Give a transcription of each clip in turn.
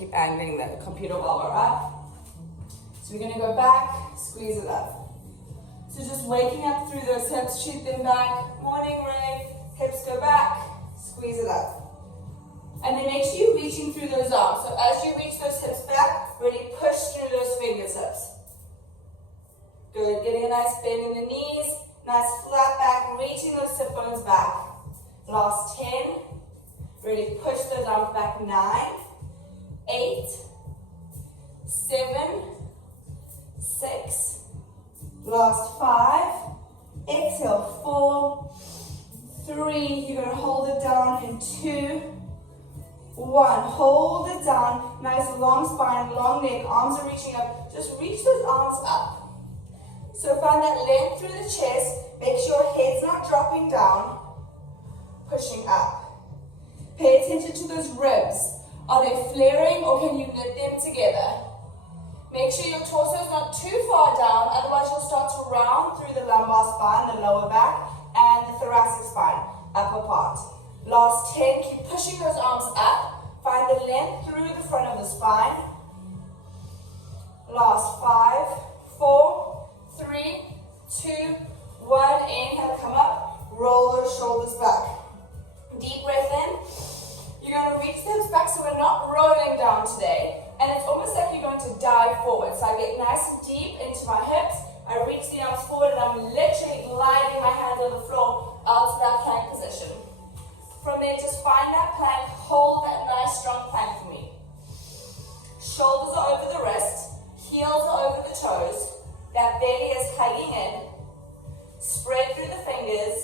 keep angling the computer while we're up. So we're going to go back, squeeze it up. So just waking up through those hips, shoot them back. Morning, Ray. Hips go back, squeeze it up. And then make sure you're reaching through those arms. So as you reach those hips back, really push through those fingertips. Good. Getting a nice bend in the knees, nice flat back, reaching those hip bones back. Last 10. Really push those arms back. 9, 8, 7, 6. Last 5. Exhale. 4, 3. You're going to hold it down in 2, 1. Hold it down. Nice long spine, long neck. Arms are reaching up. Just reach those arms up. So find that length through the chest. Make sure head's not dropping down. Pushing up. Pay attention to those ribs. Are they flaring or can you knit them together? Make sure your torso is not too far down, otherwise you'll start to round through the lumbar spine, the lower back, and the thoracic spine, upper part. Last 10, keep pushing those arms up. Find the length through the front of the spine. Last 5, 4, 3, 2, 1. Inhale, come up. Roll those shoulders back. Deep breath in. You're going to reach the hips back so we're not rolling down today. And it's almost like you're going to dive forward. So I get nice and deep into my hips. I reach the arms forward and I'm literally gliding my hands on the floor out to that plank position. From there, just find that plank. Hold that nice strong plank for me. Shoulders are over the wrist. Heels are over the toes. That belly is hugging in. Spread through the fingers.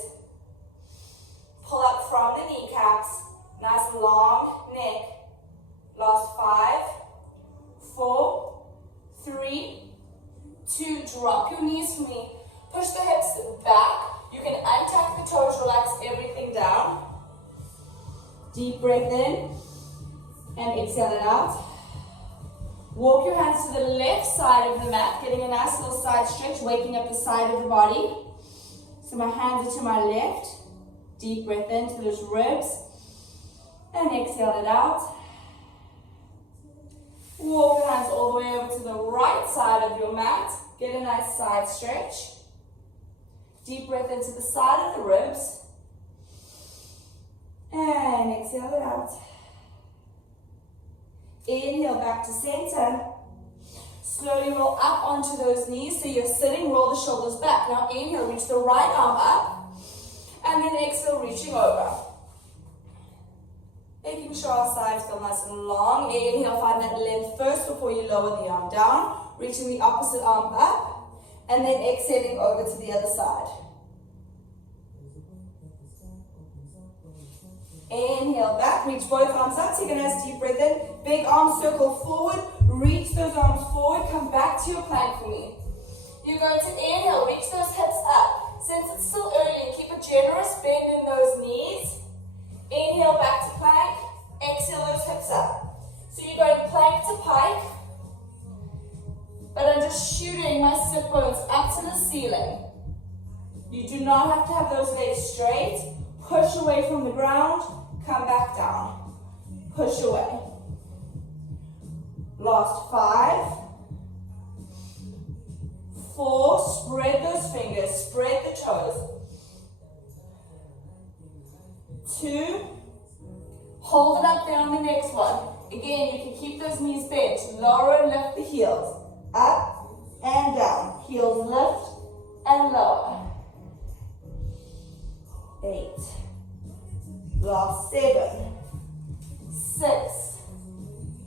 Pull up from the kneecaps. Nice long neck. Last 5, 4, 3, 2. Drop your knees for me. Push the hips back. You can untuck the toes, relax everything down. Deep breath in and exhale it out. Walk your hands to the left side of the mat, getting a nice little side stretch, waking up the side of the body. So my hands are to my left. Deep breath into those ribs and exhale it out. Walk your hands all the way over to the right side of your mat. Get a nice side stretch. Deep breath into the side of the ribs. And exhale it out. Inhale back to center. Slowly roll up onto those knees. So you're sitting, roll the shoulders back. Now inhale, reach the right arm up. And then exhale, reaching over. Making sure our sides feel nice and long. Inhale, find that length first before you lower the arm down. Reaching the opposite arm up. And then exhaling over to the other side. Inhale back, reach both arms up, take a nice deep breath in. Big arms circle forward, reach those arms forward, come back to your plank for me. You're going to inhale, reach those hips up. Since it's still early, keep a generous bend in those knees. Inhale back to plank, exhale those hips up. So you're going plank to pike, but I'm just shooting my sit bones up to the ceiling. You do not have to have those legs straight. Push away from the ground, come back down. Push away. Last 5, 4, spread those fingers, spread the toes. 2, hold it up there on the next one. Again, you can keep those knees bent. Lower and lift the heels. Up and down. Heels lift and lower. 8. Last 7. 6.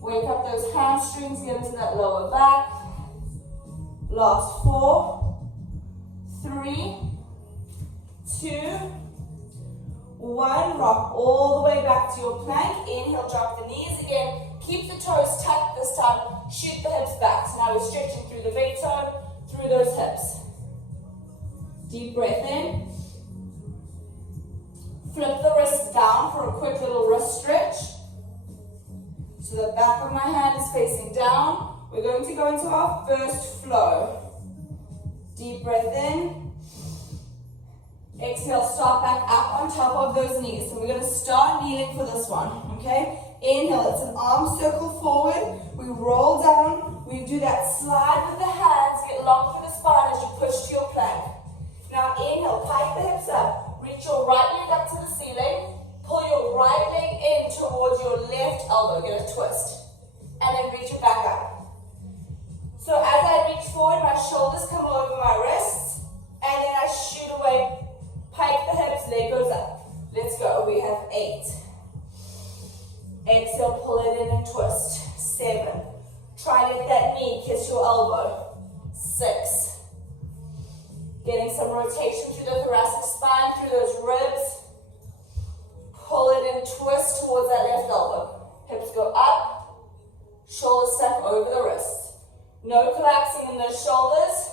Wake up those hamstrings, get into that lower back. Last 4. 3. 2. 1. Rock all the way back to your plank. Inhale, drop the knees again. Keep the toes tucked this time. Shoot the hips back. So now we're stretching through the big toe, through those hips. Deep breath in. Flip the wrists down for a quick little wrist stretch. So the back of my hand is facing down. We're going to go into our first flow. Deep breath in. Exhale, start back up on top of those knees. So we're going to start kneeling for this one, okay? Inhale, it's an arm circle forward. We roll down. We do that slide with the hands. Get long through the spine as you push to your plank. Now inhale, pike the hips up. Reach your right leg up to the ceiling. Pull your right leg in towards your left elbow. Get a twist. And then reach it back up. So as I reach forward, my shoulders come over my wrists. And then I shoot away. Pike the hips, leg goes up. Let's go. We have 8. Exhale, pull it in and twist. 7. Try and let that knee kiss your elbow. 6. Getting some rotation through the thoracic spine, through those ribs. Pull it and twist towards that left elbow. Hips go up. Shoulders stack over the wrists. No collapsing in those shoulders.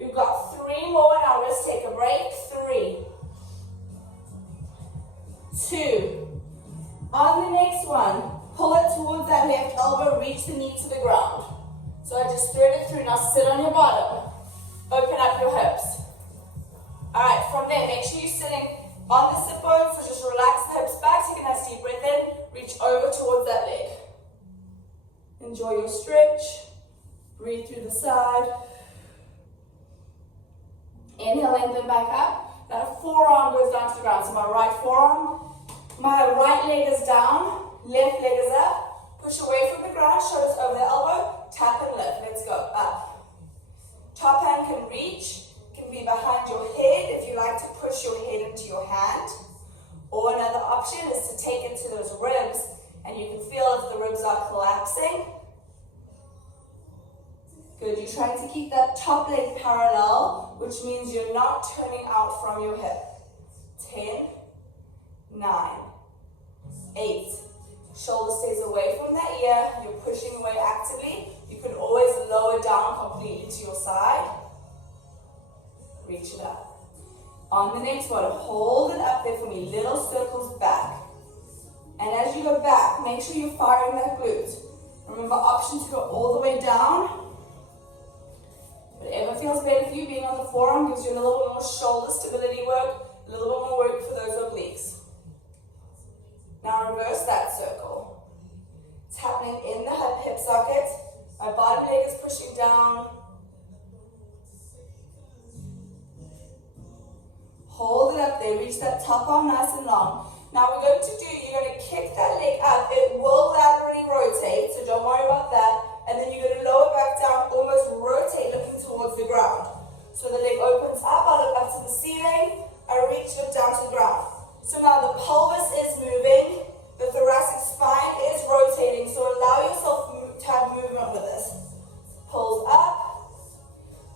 We've got 3 more in our wrist. Take a break. 3, 2. On the next one, pull it towards that left elbow. Reach the knee to the ground. So I just thread it through. Now sit on your bottom. Open up your hips. Alright, from there, make sure you're sitting on the sit bone. So just relax the hips back. Take a nice deep breath in. Reach over towards that leg. Enjoy your stretch. Breathe through the side. Inhale, lengthen back up. That forearm goes down to the ground. So my right forearm, my right leg is down, left leg is up. Push away from the ground, shoulders over the elbow. Tap and lift. Let's go. Up. Top hand can reach, can be behind your head if you like to push your head into your hand. Or another option is to take into those ribs, and you can feel if the ribs are collapsing. Good, you're trying to keep that top leg parallel, which means you're not turning out from your hip. 10, 9, 8. Shoulder stays away from that ear. You're pushing away actively. You can always lower down completely to your side. Reach it up. On the next one, hold it up there for me. Little circles back. And as you go back, make sure you're firing that glute. Remember, option to go all the way down. Whatever feels better for you, being on the forearm gives you a little bit more shoulder stability work, a little bit more work for those obliques. Now reverse that circle. It's happening in the hip socket. My bottom leg is pushing down. Hold it up there. Reach that top arm nice and long. Now you're going to kick that leg up. It will laterally rotate, so don't worry about that. And then you're going to lower back down, almost rotate, looking towards the ground. So the leg opens up, I look up to the ceiling, I reach, look down to the ground. So now the pelvis is moving, the thoracic spine is rotating, so allow yourself to have movement with this. Pulls up.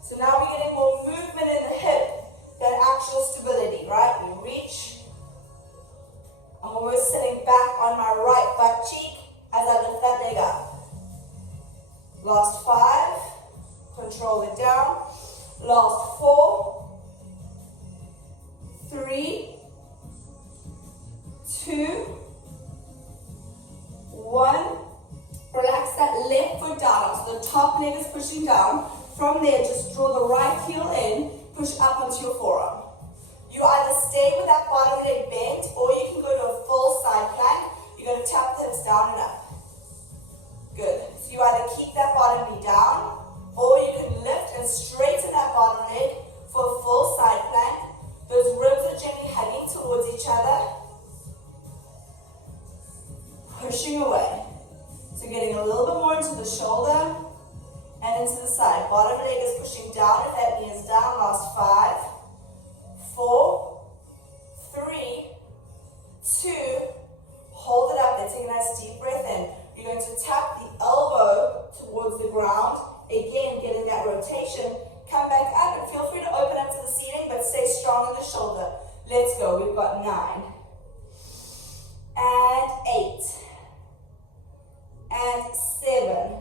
So now we're getting more movement in the hip than actual stability, right? We reach. I'm almost sitting back on my right butt cheek as I lift that leg up. Last 5. Control it down. Last 4. 3, 2, 1. Relax that left foot down. So the top leg is pushing down. From there, just draw the right heel in. Push up onto your forearm. You either stay with that bottom leg bent, or you can go to a full side plank. You're going to tap the hips down and up. Good. So you either keep that bottom knee down, or you can lift and straighten that bottom leg for a full side plank. Those ribs are gently hugging towards each other. Pushing away. So getting a little bit more into the shoulder and into the side. Bottom leg is pushing down if that knee is down. Last 5, 4, 3, 2, hold it up there. Take a nice deep breath in. You're going to tap the elbow towards the ground. Again, getting that rotation. Come back up and feel free to open up to the ceiling, but stay strong in the shoulder. Let's go. We've got 9 and 8 and 7.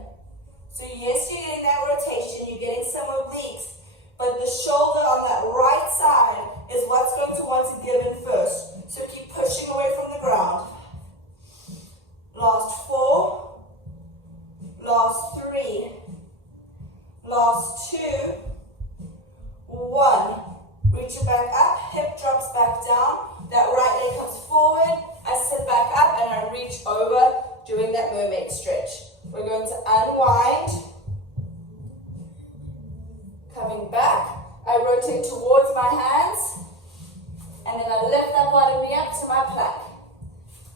So yes, you're getting that rotation. You're getting some obliques, but the shoulder on that right side is what's going to want to give in first. So keep pushing away from the ground. Last 4, last 3, last 2, 1. Reach it back up, hip drops back down, that right leg comes forward, I sit back up and I reach over, doing that mermaid stretch. We're going to unwind, coming back. I rotate towards my hands, and then I lift that bottom knee up to my plank.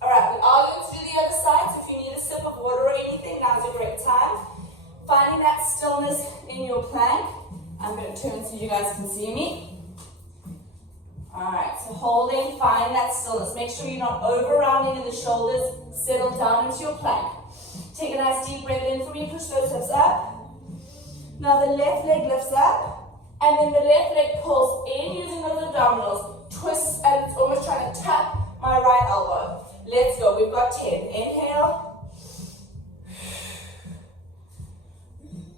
All right, we are going to do the other side, so if you need a sip of water or anything, now's a great time. Finding that stillness in your plank. I'm going to turn so you guys can see me. All right, so holding, find that stillness. Make sure you're not over-rounding in the shoulders. Settle down into your plank. Take a nice deep breath in for me. Push those hips up. Now the left leg lifts up, and then the left leg pulls in using those abdominals. Twists, and it's almost trying to tap my right elbow. Let's go. We've got 10. Inhale.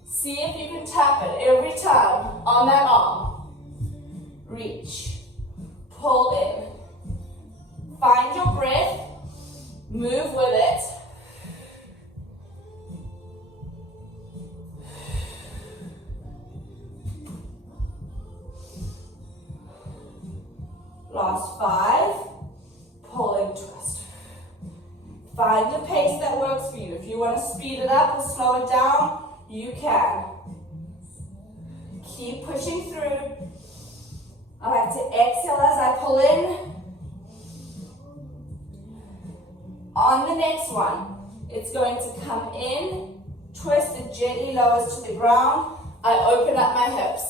See if you can tap it every time on that arm. Reach. Pull in. Find your breath. Move with it. Last 5. Pull and twist. Find a pace that works for you. If you want to speed it up or slow it down, you can. Keep pushing through. I like to exhale as I pull in. On the next one, it's going to come in, twist, it gently lowers to the ground. I open up my hips.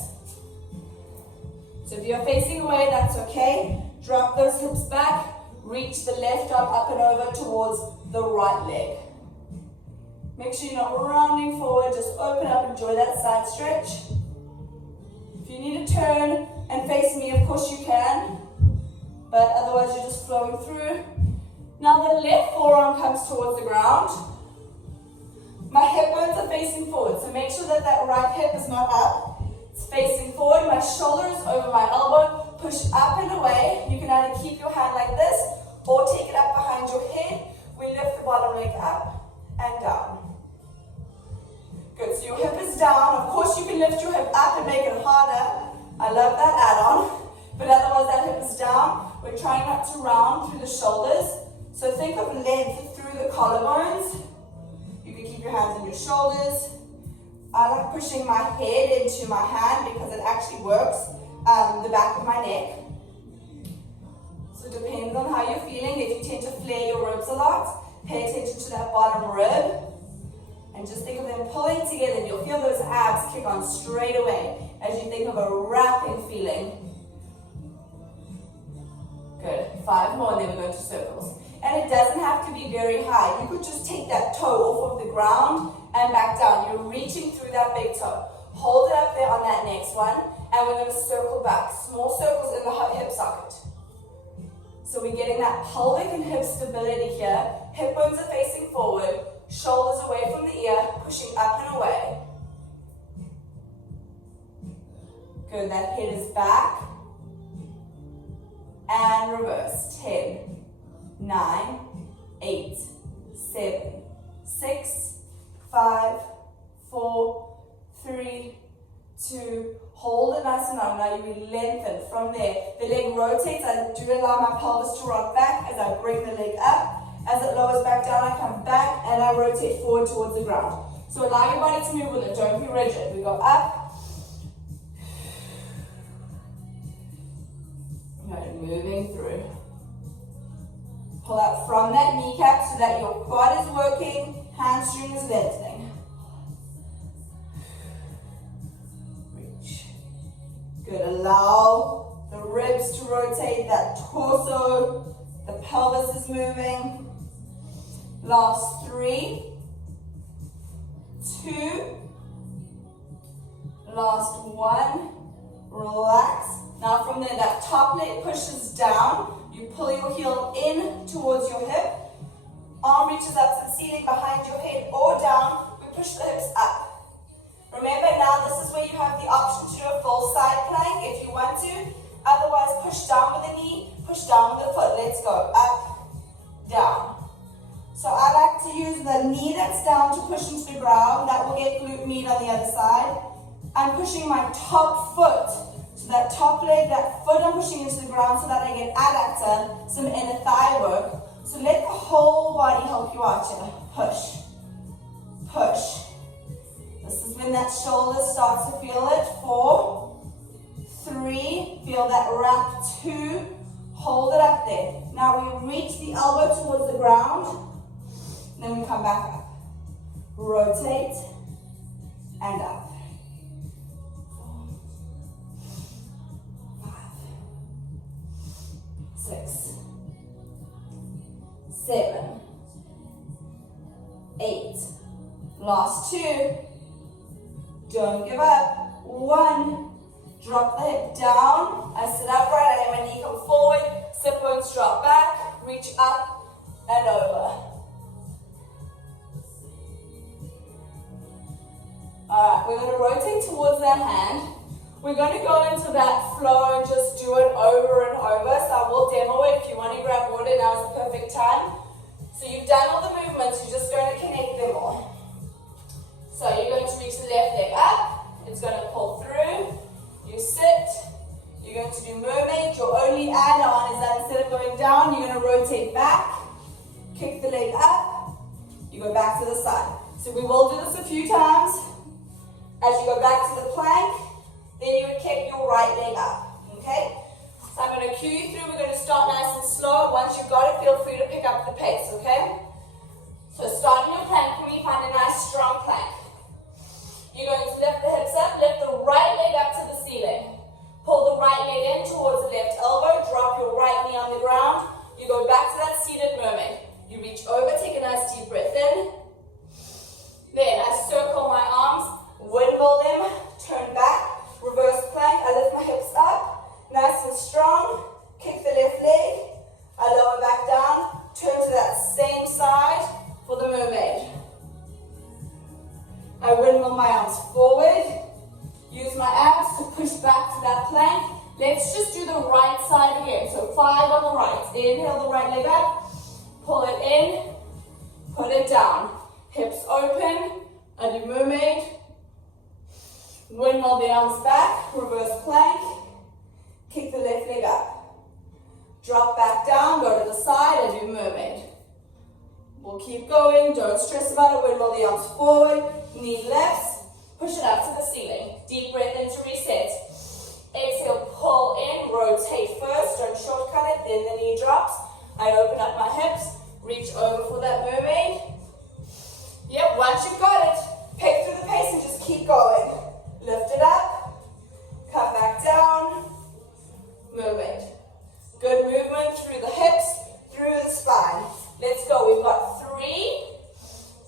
So if you're facing away, that's okay. Drop those hips back. Reach the left arm up and over towards the right leg. Make sure you're not rounding forward. Just open up, enjoy that side stretch. If you need to turn and face me, of course you can. But otherwise, you're just flowing through. Now the left forearm comes towards the ground. My hip bones are facing forward, so make sure that that right hip is not up. It's facing forward. My shoulder is over my elbow. Push up and away. You can either keep your hand like this or take it up behind your head. We lift the bottom leg up and down. Good, so your hip is down. Of course, you can lift your hip up and make it harder. I love that add-on. But otherwise, that hip is down. We're trying not to round through the shoulders. So think of length through the collarbones. You can keep your hands on your shoulders. I like pushing my head into my hand because it actually works the back of my neck. So it depends on how you're feeling. If you tend to flare your ribs a lot, pay attention to that bottom rib. And just think of them pulling together, and you'll feel those abs kick on straight away as you think of a wrapping feeling. Good. 5 more, and then we go into circles. And it doesn't have to be very high. You could just take that toe off of the ground and back down. You're reaching through that big toe. Hold it up there on that next one, and we're going to circle back. Small circles in the hip socket. So we're getting that pelvic and hip stability here. Hip bones are facing forward, shoulders away from the ear, pushing up and away. Good, that head is back. And reverse. 10, 9, 8, 7, 6, 5, 4, 3, 2, hold it nice and long. Now you lengthen from there. The leg rotates. I do allow my pelvis to rock back as I bring the leg up. As it lowers back down, I come back and I rotate forward towards the ground. So allow your body to move with it. Don't be rigid. We go up. Good, moving through. Pull out from that kneecap so that your quad is working, hamstring is lengthening. Reach. Good, allow the ribs to rotate, that torso, the pelvis is moving. Last 3, 2, last 1, relax. Now from there, that top leg pushes down. You pull your heel in towards your hip. Arm reaches up to the ceiling behind your head or down. We push the hips up. Remember now, this is where you have the option to do a full side plank if you want to. Otherwise, push down with the knee, push down with the foot. Let's go. Up, down. So I like to use the knee that's down to push into the ground. That will get glute med on the other side. I'm pushing my top foot. So that top leg, that foot I'm pushing into the ground so that I get adductor, some inner thigh work. So let the whole body help you out here. Push, push. This is when that shoulder starts to feel it. 4, 3, feel that wrap. 2, hold it up there. Now we reach the elbow towards the ground, then we come back up. Rotate, and up. 4, 5, 6, 7, 8. Last 2. Don't give up. 1. Drop the hip down. I sit upright. I let my knee come forward. Sit bones drop back. Reach up and over. Alright, we're going to rotate towards that hand. We're going to go into that flow and just do it over and over. So I will demo it. If you want to grab water, now is the perfect time. So you've done all the movements. You're just going to connect them all. So you're going to reach the left leg up. It's going to pull through. You sit. You're going to do mermaid. Your only add-on is that instead of going down, you're going to rotate back. Kick the leg up. You go back to the side. So we will do this a few times. As you go back to the plank, then you would kick your right leg up. Okay? So I'm going to cue you through. We're going to start nice and slow. Once you've got it, feel free to pick up the pace. Okay? So starting your plank for me, find a nice strong plank. You're going to lift the hips up, lift the right leg up to the ceiling. Pull the right leg in towards the left elbow, drop your right knee on the ground. You go back to that seated mermaid. You reach over, take a nice deep breath in. Then I circle my arms, windmill them, turn back, reverse plank. I lift my hips up, nice and strong. Kick the left leg. I lower back down, turn to that same side for the mermaid. I windmill my arms forward, use my abs to push back to that plank. Let's just do the right side again. So 5 on the right. Inhale the right leg up, pull it in, put it down. Hips open, I do mermaid. Windmill the arms back, reverse plank. Kick the left leg up. Drop back down, go to the side, I do mermaid. We'll keep going, don't stress about it. Windmill the arms forward. Knee lifts, push it up to the ceiling. Deep breath in to reset. Exhale, pull in, rotate first, don't shortcut it, then the knee drops. I open up my hips, reach over for that mermaid. Yep, once you've got it, pick through the pace and just keep going. Lift it up, come back down, mermaid. Good movement through the hips, through the spine. Let's go, we've got 3,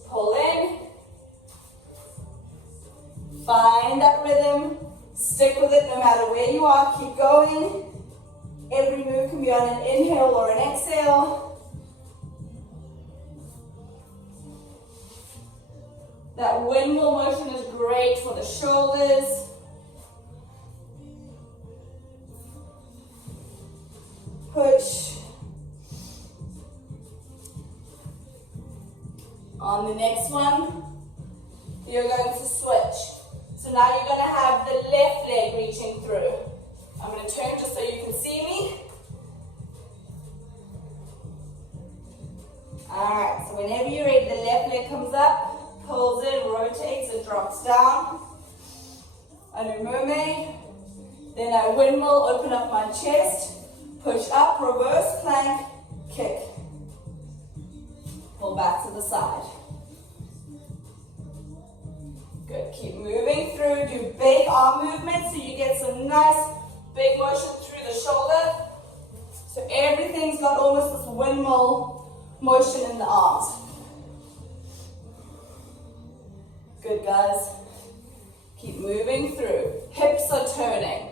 pull in. Find that rhythm, stick with it no matter where you are, keep going. Every move can be on an inhale or an exhale. That windmill motion is great for the shoulders. Push. On the next one, you're going to switch. So now you're going to have the left leg reaching through. I'm going to turn just so you can see me. Alright, so whenever you're ready, the left leg comes up, pulls in, rotates, it drops down. I do mermaid. Then I windmill, open up my chest, push up, reverse plank, kick. Pull back to the side. Good, keep moving through, do big arm movements so you get some nice big motion through the shoulder. So everything's got almost this windmill motion in the arms. Good, guys. Keep moving through. Hips are turning.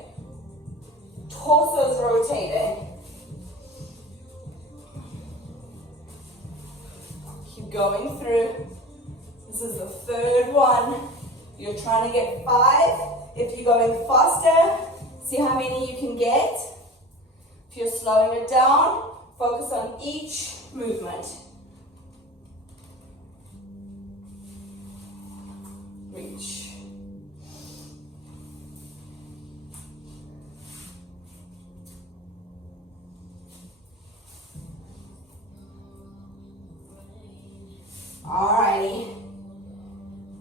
Torso's rotating. Keep going through. This is the 3rd one. You're trying to get 5. If you're going faster, see how many you can get. If you're slowing it down, focus on each movement. Reach. Alrighty.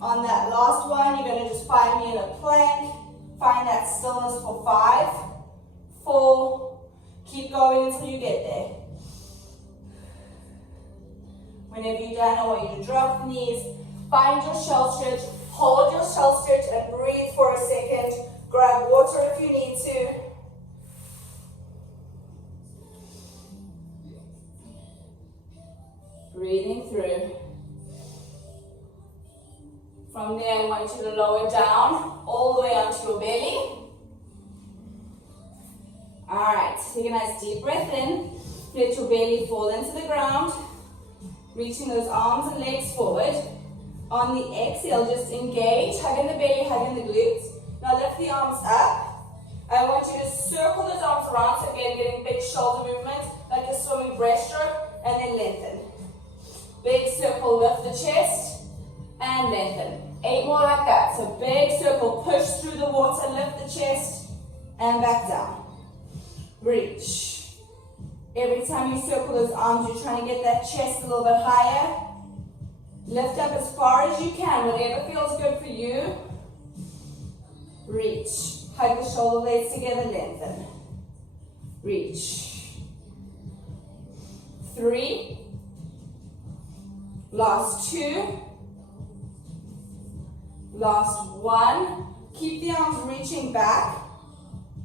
On that last one, you're going to just find me in a plank. Find that stillness for 5, 4. Keep going until you get there. Whenever you're done, I want you to drop the knees. Find your shell stretch. Hold your shell stretch and breathe for a second. Grab water if you need to. Breathing through. From there, I want you to lower down all the way onto your belly. Alright, take a nice deep breath in. Let your belly fall into the ground. Reaching those arms and legs forward. On the exhale, just engage. Hug in the belly, hug in the glutes. Now lift the arms up. I want you to circle those arms around. So again, getting big shoulder movement, like a swimming breaststroke, and then lengthen. Big circle, lift the chest, and lengthen. 8 more like that. So big circle, push through the water, lift the chest, and back down. Reach. Every time you circle those arms, you're trying to get that chest a little bit higher. Lift up as far as you can, whatever feels good for you. Reach. Hug the shoulder blades together, lengthen. Reach. 3. Last 2. Last 1. Keep the arms reaching back.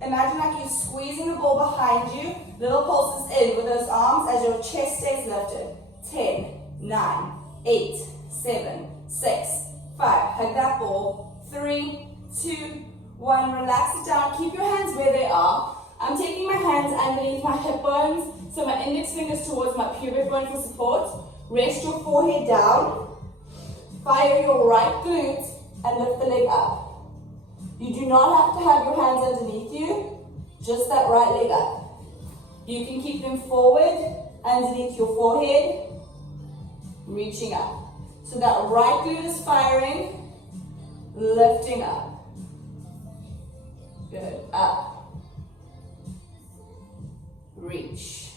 Imagine like you're squeezing a ball behind you. Little pulses in with those arms as your chest stays lifted. 10, 9, 8, 7, 6, 5. Hug that ball. 3, 2, 1. Relax it down. Keep your hands where they are. I'm taking my hands underneath my hip bones, so my index fingers towards my pubic bone for support. Rest your forehead down. Fire your right glute and lift the leg up. You do not have to have your hands underneath you, just that right leg up. You can keep them forward, underneath your forehead, reaching up. So that right glute is firing, lifting up. Good, up. Reach.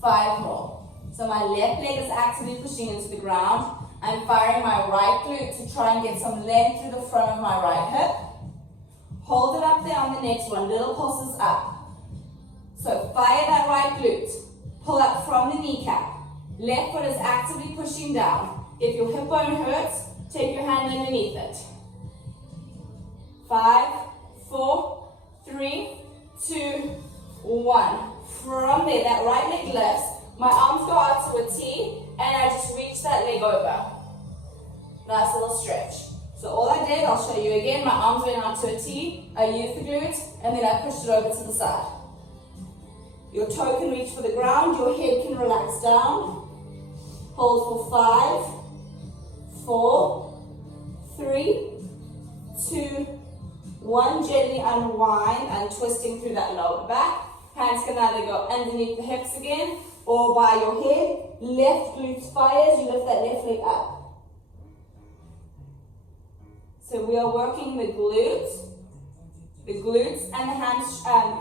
5 more. So my left leg is actively pushing into the ground. I'm firing my right glute to try and get some length through the front of my right hip. Hold it up there on the next one. Little pulses up. So fire that right glute. Pull up from the kneecap. Left foot is actively pushing down. If your hip bone hurts, take your hand underneath it. 5, 4, 3, 2, 1. From there, that right leg lifts. My arms go out to a T, and I just reach that leg over. Nice little stretch. So all I did, I'll show you again, my arms went out to a T, I used the glute, and then I pushed it over to the side. Your toe can reach for the ground, your head can relax down. Hold for 5, 4, 3, 2, 1. Gently unwind and twisting through that lower back. Hands can either go underneath the hips again, or by your head. Left glute fires, you lift that left leg up. So we are working the glutes and the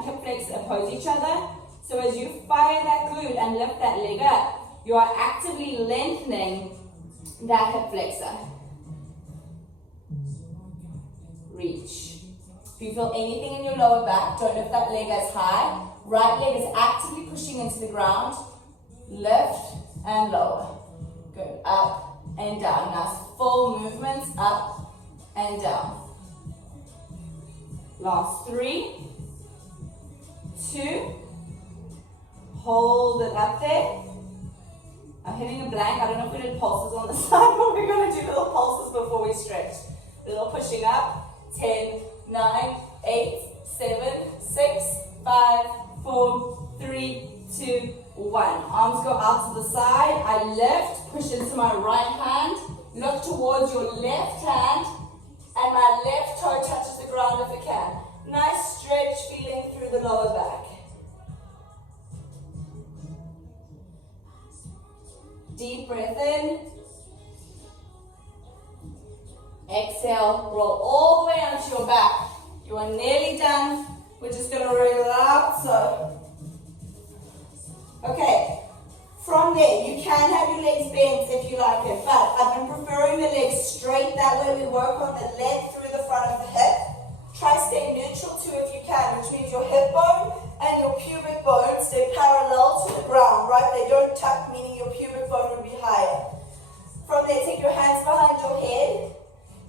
hip flexors oppose each other. So as you fire that glute and lift that leg up, you are actively lengthening that hip flexor. Reach. If you feel anything in your lower back, don't lift that leg as high. Right leg is actively pushing into the ground. Lift and lower. Go up and down. Nice full movements, up and down. Last 3, 2, hold it up there. I'm hitting a blank. I don't know if we did pulses on the side, but we're going to do little pulses before we stretch. Little pushing up. 10, 9, 8, 7, 6, 5, 4, 3, 2, 1. Arms go out to the side. I lift, push into my right hand. Look towards your left hand, and my left toe touches the ground if it can. Nice stretch, feeling through the lower back. Deep breath in. Exhale, roll all the way onto your back. You are nearly done. We're just going to roll it out. So, okay. From there, you can have your legs bent if you like it, but I've been preferring the legs straight. That way we work on the leg through the front of the hip. Try stay neutral too if you can, which means your hip bone and your pubic bone stay parallel to the ground, right? They don't tuck, meaning your pubic bone will be higher. From there, take your hands behind your head.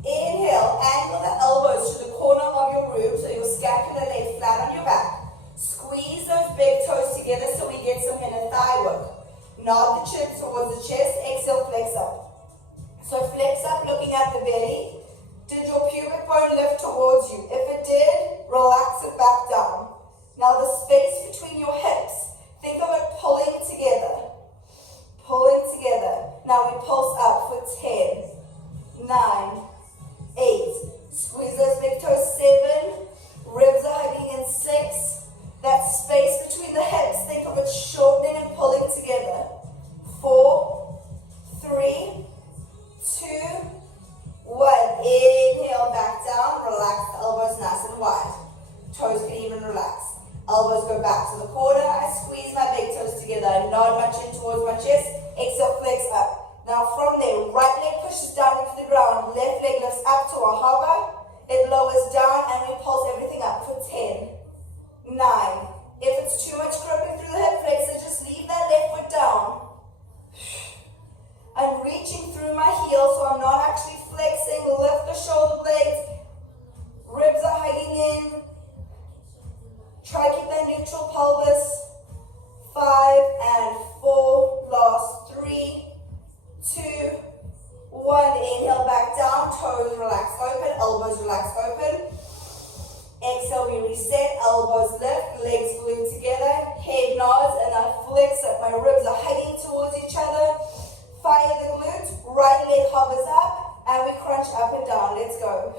Inhale, angle the elbows to the corner of your roof so your scapula lays flat on your back. Squeeze those big toes together so we get some inner thigh work. Nod the chin towards the chest, exhale, flex up. So flex up looking at the belly. Did your pubic bone lift towards you? If it did, relax it back down. Now the space between your hips, think of it pulling together. Pulling together. Now we pulse up for 10, 9, 8. Squeeze those big toes, 7. Ribs are hugging in 6. That space between the hips, think of it shortening and pulling together. 4, 3, 2, 1. Inhale, back down. Relax the elbows nice and wide. Toes can even relax. Elbows go back to the corner. I squeeze my big toes together. I nod my chin towards my chest. Exhale, flex up. Now from there, right leg pushes down into the ground. Left leg lifts up to a hover. It lowers down and we pulse everything up for 10, 9. If it's too much gripping through the hip flexor, just leave that left foot down. I'm reaching through my heel, so I'm not actually flexing. Lift the shoulder blades. Ribs are hugging in. Try to keep that neutral pelvis. 5 and 4. Last 3, 2, 1. Inhale, back down. Toes relax open. Elbows relax open. Exhale, we reset. Elbows lift. Legs glued together. Head nods, and I flex up. My ribs are hugging towards each other. Fire the glutes, right leg hovers up, and we crunch up and down. Let's go.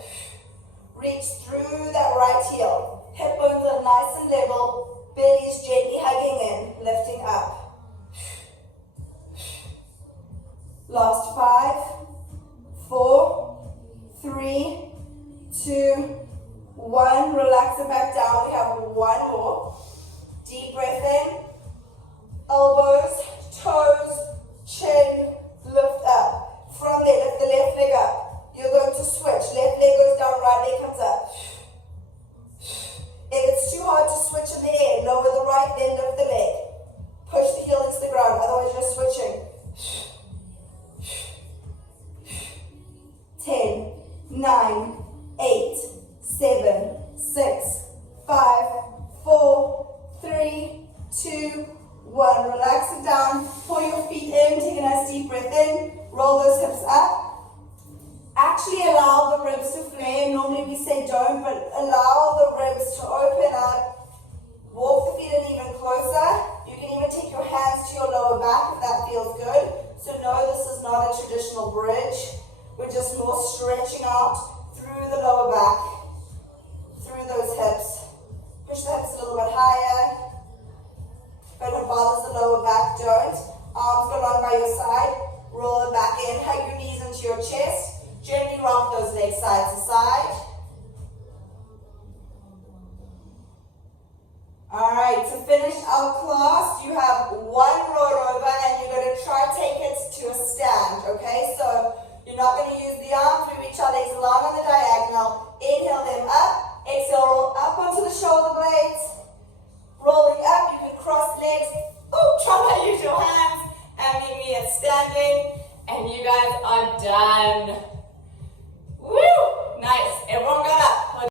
Reach through that right heel. Hip bones are nice and level. Belly is gently hugging in, lifting up. Last 5, 4, 3, 2, 1. Relax it back down. We have one more. Deep breath in. Elbows, toes, chin, lift up. From there, lift the left leg up. You're going to switch. Left leg goes down, right leg comes up. If it's too hard to switch in the air, lower the right, then lift the leg. Push the heel into the ground, otherwise you're switching. 10, 9, 8, 7, 6, 5, 4, 3, 2, 1. Relax it down. Pull your feet in. Take a nice deep breath in. Roll those hips up. Actually allow the ribs to flare. Normally we say don't, but allow the ribs to open up. Walk the feet in even closer. You can even take your hands to your lower back if that feels good. So no, this is not a traditional bridge. We're just more stretching out through the lower back, through those hips. Push the hips a little bit higher. If it bothers the lower back, don't. Arms go long by your side. Roll it back in. Hug your knees into your chest. Gently rock those legs side to side. Alright, to finish our class, you have one roll over and you're going to try take it to a stand, okay? So you're not going to use the arms. We reach our legs long on the diagonal. Inhale them up. Exhale, roll up onto the shoulder blades. Rolling up, you can cross legs. Oh, try to use your hands and meet me at standing. And you guys are done.